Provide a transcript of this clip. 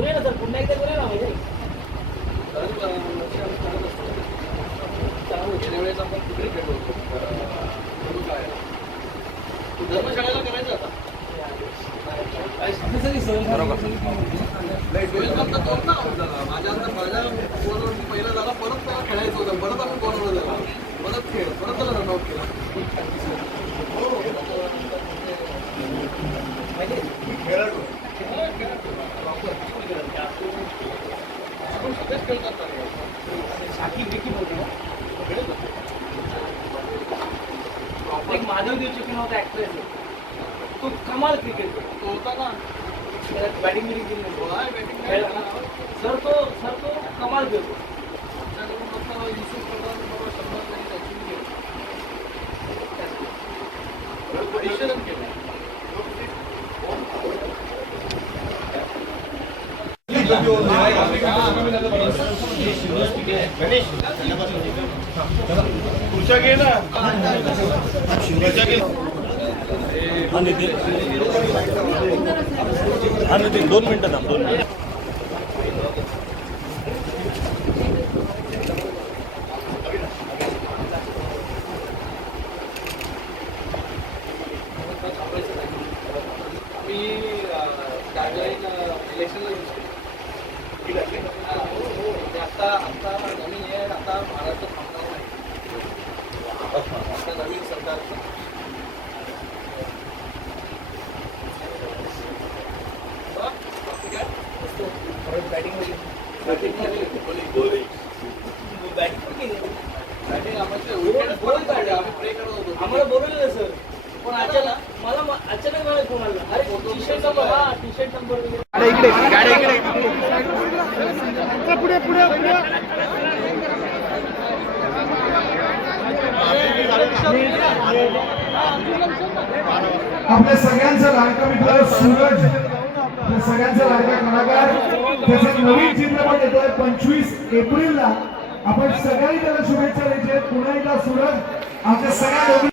करूया ना सर, पुन्हा एकदा करूया ना म्हणजे गेल्या वेळेस आपण तिकडे गेलो होतो काय धर्मशाळेला करायचं आता माझ्या फोनवर पहिला झाला, परत त्याला खेळायचं होतं, परत आपण फोनवर झाला, परत खेळ, परत त्याला रनआउट केला. सगळेच खेळतात एक माधव देवचुकी होता ऍक्ट्रेस, तो कमाल क्रिकेट तो होता ना, बॅटिंग केली सर, तो कमाल खेळतो. युसुफ पठाण शंभर नाही त्याची रन केलं. खुर्च्या घे ना, नितीन 2 मिनिटं थांब, 2 मिनिटं. आता नवीन आहे, आता महाराष्ट्र थांबणार नाही, आता नवीन सरकार आम्हाला बोलवलं सर, पण अचानक मला अचानक मला फोन आला, अरे टी शर्ट नंबर, हा टी शर्ट नंबर पुढे पुढे पुढे. आपल्या सगळ्यांचा लाडका मित्र सूरज, सगळ्यांचा लाडका कलाकार, त्याचा नवीन चित्रपट येतोय 25 एप्रिलला. आपण सगळ्यांनी त्याला शुभेच्छा द्यायच्या. पुन्हा एकदा सूरज आमच्या सगळ्या